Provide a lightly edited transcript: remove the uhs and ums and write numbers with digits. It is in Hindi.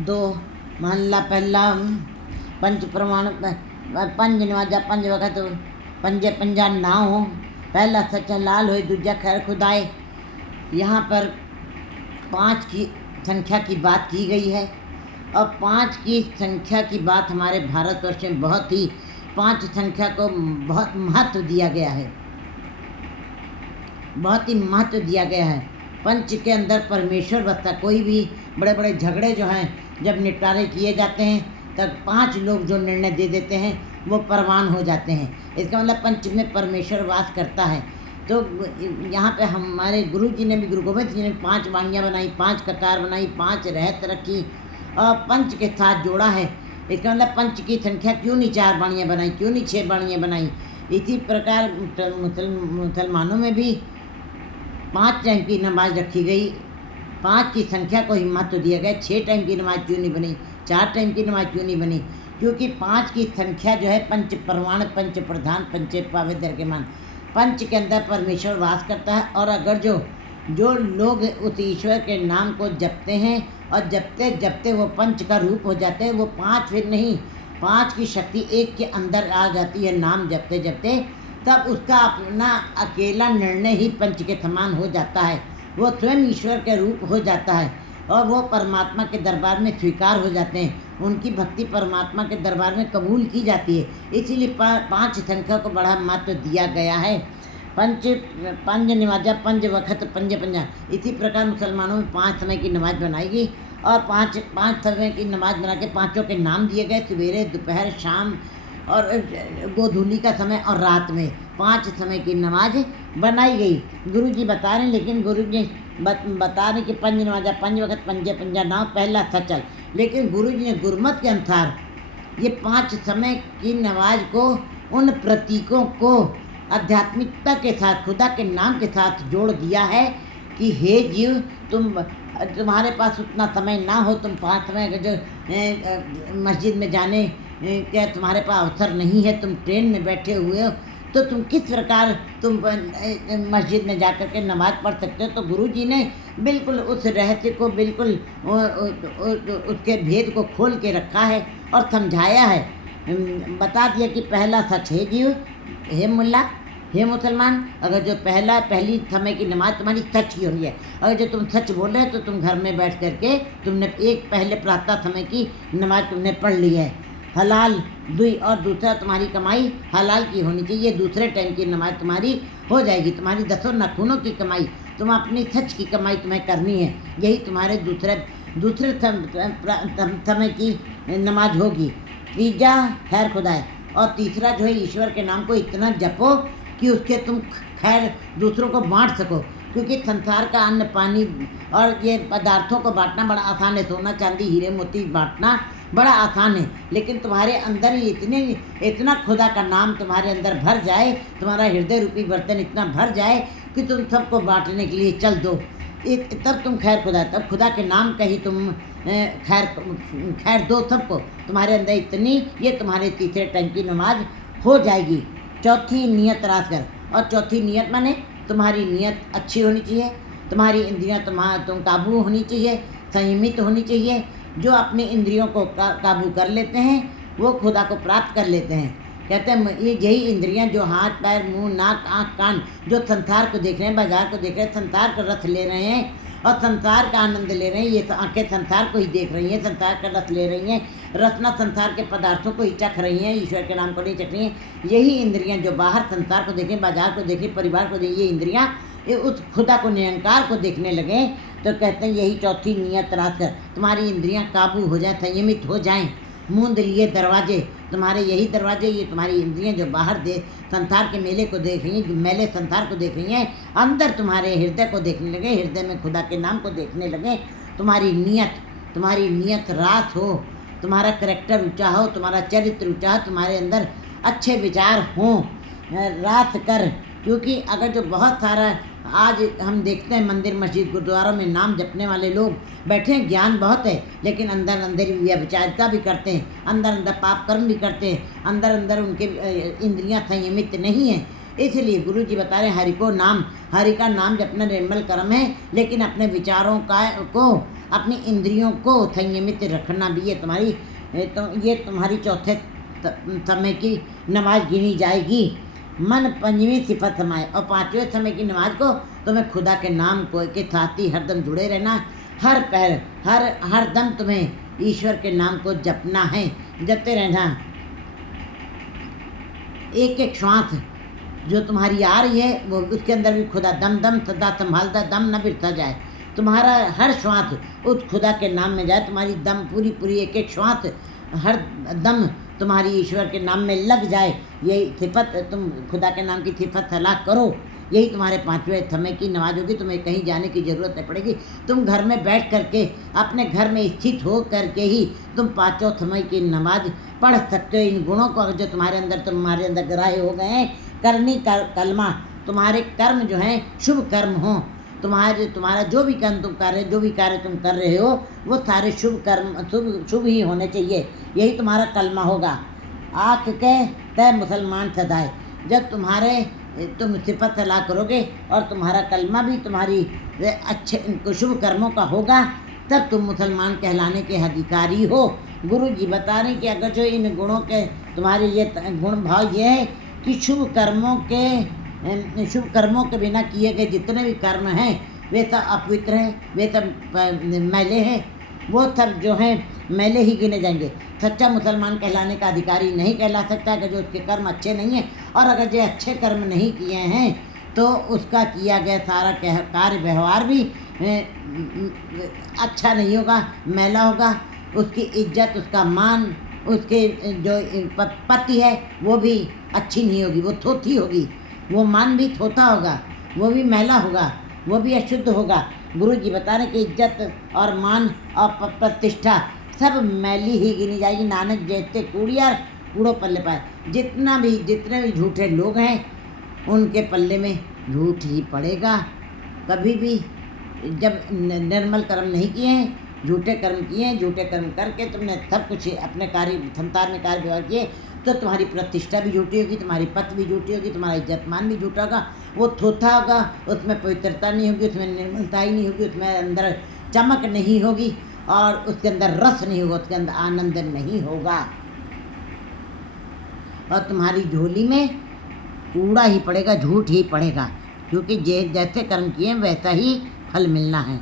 दो महला पहला पंच प्रमाण पंज नवाजा पंज वक्त पंजे पंजा नाव पहला सच्चा लाल होए दूजा खैर खुदाए। यहाँ पर 5 की संख्या की बात की गई है और 5 की संख्या की बात हमारे भारतवर्ष में बहुत ही 5 संख्या को बहुत महत्व दिया गया है, बहुत ही महत्व दिया गया है। पंच के अंदर परमेश्वर बसता। कोई भी बड़े बड़े झगड़े जो हैं जब निपटारे किए जाते हैं तब 5 लोग जो निर्णय दे देते हैं वो परवान हो जाते हैं। इसका मतलब पंच में परमेश्वर वास करता है। तो यहाँ पे हमारे गुरु जी ने भी, गुरु गोविंद जी ने 5 वाणियाँ बनाई, 5 ककार बनाई, 5 रहत रखी और पंच के साथ जोड़ा है। इसका मतलब पंच की संख्या क्यों नहीं 4 वाणियाँ बनाई, क्यों नहीं 6 वाणियाँ बनाई। इसी प्रकार मुसलमानों में भी 5 टाइम की नमाज रखी गई, 5 की संख्या को ही महत्व दिया गया। 6 टाइम की नमाज क्यों नहीं बनी, 4 टाइम की नमाज क्यों नहीं बनी, क्योंकि 5 की संख्या जो है पंच प्रमाण, पंच प्रधान, पंचे पावित्र के मान, पंच के अंदर परमेश्वर वास करता है। और अगर जो लोग उस ईश्वर के नाम को जपते हैं और जपते जपते वो पंच का रूप हो जाते हैं, वो 5 फिर नहीं, 5 की शक्ति एक के अंदर आ जाती है नाम जपते जपते, तब उसका अपना अकेला निर्णय ही पंच के समान हो जाता है। वो स्वयं ईश्वर के रूप हो जाता है और वो परमात्मा के दरबार में स्वीकार हो जाते हैं। उनकी भक्ति परमात्मा के दरबार में कबूल की जाती है। इसीलिए 5 संख्या को बड़ा महत्व दिया गया है। पंज नमाजा पंज वक्त पंजे पंजा। इसी प्रकार मुसलमानों में 5 समय की नमाज बनाई गई और 5 समय की नमाज बना के 5 के नाम दिए गए। सवेरे, दोपहर, शाम और गोधूली का समय और रात में 5 समय की नमाज बनाई गई। गुरु जी बता रहे हैं, लेकिन गुरु जी बता रहे कि पंज नमाजा पंज वक्त पंजे पंजा नाव पहला सचल। लेकिन गुरु जी ने गुरमत के अनुसार ये 5 समय की नमाज को, उन प्रतीकों को आध्यात्मिकता के साथ, खुदा के नाम के साथ जोड़ दिया है कि हे जीव, तुम्हारे पास उतना समय ना हो, तुम 5 समय जो मस्जिद में जाने क्या तुम्हारे पास अवसर नहीं है, तुम ट्रेन में बैठे हुए हो, तो तुम किस प्रकार तुम मस्जिद में जाकर के नमाज पढ़ सकते हो। तो गुरु जी ने बिल्कुल उस रहस्य को, बिल्कुल उसके भेद को खोल के रखा है और समझाया है। बता दिया कि पहला सच है जीव, हे मुल्ला, हे मुसलमान, अगर जो पहली समय की नमाज तुम्हारी सच की होनी है। अगर जो तुम सच बोल रहे हो तो तुम घर में बैठ करके तुमने एक पहले प्रातः समय की नमाज तुमने पढ़ ली है। हलाल दुई, और दूसरा तुम्हारी कमाई हलाल की होनी चाहिए। दूसरे टाइम की नमाज तुम्हारी हो जाएगी। तुम्हारी 10 नाखूनों की कमाई, तुम अपनी सच की कमाई तुम्हें करनी है। यही तुम्हारे दूसरे समय की नमाज होगी। तीजा खैर खुदा है, और तीसरा जो है ईश्वर के नाम को इतना जपो कि उसके तुम खैर दूसरों को बांट सको। क्योंकि संसार का अन्न पानी और ये पदार्थों को बांटना बड़ा आसान है, सोना चांदी हीरे मोती बांटना बड़ा आसान है, लेकिन तुम्हारे अंदर ही इतना खुदा का नाम तुम्हारे अंदर भर जाए, तुम्हारा हृदय रूपी बर्तन इतना भर जाए कि तुम सबको बांटने के लिए चल दो, तब तुम खैर खुदा, तब खुदा के नाम का ही तुम खैर दो सबको। तुम्हारे अंदर इतनी, ये तुम्हारे तीसरे टाइम की नमाज हो जाएगी। चौथी नियत रास कर, और चौथी नियत माने तुम्हारी नियत अच्छी होनी चाहिए, तुम्हारी इंद्रियां तुम काबू होनी चाहिए, संयमित होनी चाहिए। जो अपनी इंद्रियों को काबू कर लेते हैं वो खुदा को प्राप्त कर लेते हैं। कहते हैं ये यही इंद्रियां जो हाथ पैर मुंह नाक आँख कान, जो संसार को देख रहे हैं, बाजार को देख रहे हैं, संसार का रस ले रहे हैं और संसार का आनंद ले रहे हैं, ये आंखें संसार को ही देख रही हैं, संसार का रस ले रही हैं, रसना संसार के पदार्थों को ही चख रही हैं, ईश्वर के नाम को नहीं चख रही हैं। यही इंद्रियां जो बाहर संसार को देखें, बाजार को देखें, परिवार को देखें, ये इंद्रियां ये उस खुदा को, निरंकार को देखने लगे। तो कहते हैं यही चौथी नियत रास कर, तुम्हारी इंद्रियां काबू हो जाए, संयमित हो जाएं। मूंद लिए दरवाजे, तुम्हारे यही दरवाजे, ये तुम्हारी इंद्रियां जो बाहर संसार के मेले को देख रही हैं, मेले संसार को देख रही हैं, अंदर तुम्हारे हृदय को देखने लगे, हृदय में खुदा के नाम को देखने लगे। तुम्हारी नियत रास हो, तुम्हारा करैक्टर ऊंचा हो, तुम्हारा चरित्र ऊंचा हो, तुम्हारे अंदर अच्छे विचार हों, रात कर। क्योंकि अगर जो बहुत सारा आज हम देखते हैं मंदिर मस्जिद गुरुद्वारों में नाम जपने वाले लोग बैठे हैं, ज्ञान बहुत है, लेकिन अंदर अंदर व्यभिचारिता भी करते हैं, अंदर अंदर पाप कर्म भी करते हैं, अंदर अंदर उनके इंद्रियां संयमित नहीं हैं। इसलिए गुरु जी बता रहे हरि को नाम, हरि का नाम जपना निर्मल कर्म है, लेकिन अपने विचारों को, अपनी इंद्रियों को संयमित रखना भी ये तुम्हारी चौथे समय की नमाज गिनी जाएगी। मन पंचवीं सिफत समाए, और पांचवें समय की नमाज को तुम्हें खुदा के नाम को के साथ ही हरदम जुड़े रहना। हर पहर हर दम तुम्हें ईश्वर के नाम को जपना है, जपते रहना। एक एक श्वास जो तुम्हारी आ रही है वो उसके अंदर भी खुदा दम दम सदा संभालता, दम न बिरता जाए। तुम्हारा हर श्वास उस खुदा के नाम में जाए, तुम्हारी दम पूरी एक एक श्वास हर दम तुम्हारी ईश्वर के नाम में लग जाए। यही सिफत, तुम खुदा के नाम की सिफत सलाह करो, यही तुम्हारे पांचवें समय की नमाज होगी। तुम्हें कहीं जाने की ज़रूरत नहीं पड़ेगी। तुम घर में बैठ करके, अपने घर में स्थित हो करके ही तुम पांचों समय की नमाज पढ़ सकते हो। इन गुणों को जो तुम्हारे अंदर ग्राह्य हो गए हैं, करनी कलमा, तुम्हारे कर्म जो हैं शुभ कर्म हो, तुम्हारा जो भी कर्म तुम कर रहे, जो भी कार्य तुम कर रहे हो वो सारे शुभ कर्म शुभ ही होने चाहिए। यही तुम्हारा कलमा होगा। आँख के तय मुसलमान सदाए, जब तुम सिफत सलाह करोगे और तुम्हारा कलमा भी तुम्हारी अच्छे शुभ कर्मों का होगा, तब तुम मुसलमान कहलाने के अधिकारी हो। गुरु जी बता रहे कि अगर जो इन गुणों के तुम्हारे ये गुण भाव ये है कि शुभ कर्मों के बिना किए गए जितने भी कर्म हैं वे सब अपवित्र हैं, वे सब मैले हैं, वो सब जो हैं मैले ही गिने जाएंगे। सच्चा मुसलमान कहलाने का अधिकारी नहीं कहला सकता अगर जो उसके कर्म अच्छे नहीं हैं, और अगर जो अच्छे कर्म नहीं किए हैं तो उसका किया गया सारा कार्य व्यवहार भी अच्छा नहीं होगा, मैला होगा। उसकी इज्जत, उसका मान, उसके जो पति है वो भी अच्छी नहीं होगी, वो थोथी होगी। वो मान भी थोथा होगा, वो भी मैला होगा, वो भी अशुद्ध होगा। गुरु जी बता रहे कि इज्जत और मान और प्रतिष्ठा सब मैली ही गिनी जाएगी। नानक जैसे कूड़ियार कूड़ो पल्ले पाए। जितने भी झूठे लोग हैं उनके पल्ले में झूठ ही पड़ेगा। कभी भी जब निर्मल कर्म नहीं किए हैं, झूठे कर्म किए हैं, झूठे कर्म करके तुमने सब कुछ अपने संसार में कार्य व्यवहार किए, तो तुम्हारी प्रतिष्ठा भी झूठी होगी, तुम्हारी पत भी झूठी होगी, तुम्हारा इज्जत मान भी झूठा होगा, वो थोथा होगा, उसमें पवित्रता नहीं होगी, उसमें निर्मलता ही नहीं होगी, उसमें अंदर चमक नहीं होगी और उसके अंदर रस नहीं होगा, उसके अंदर आनंद नहीं होगा, और तुम्हारी झोली में कूड़ा ही पड़ेगा, झूठ ही पड़ेगा, क्योंकि जैसे कर्म किए वैसा ही फल मिलना है।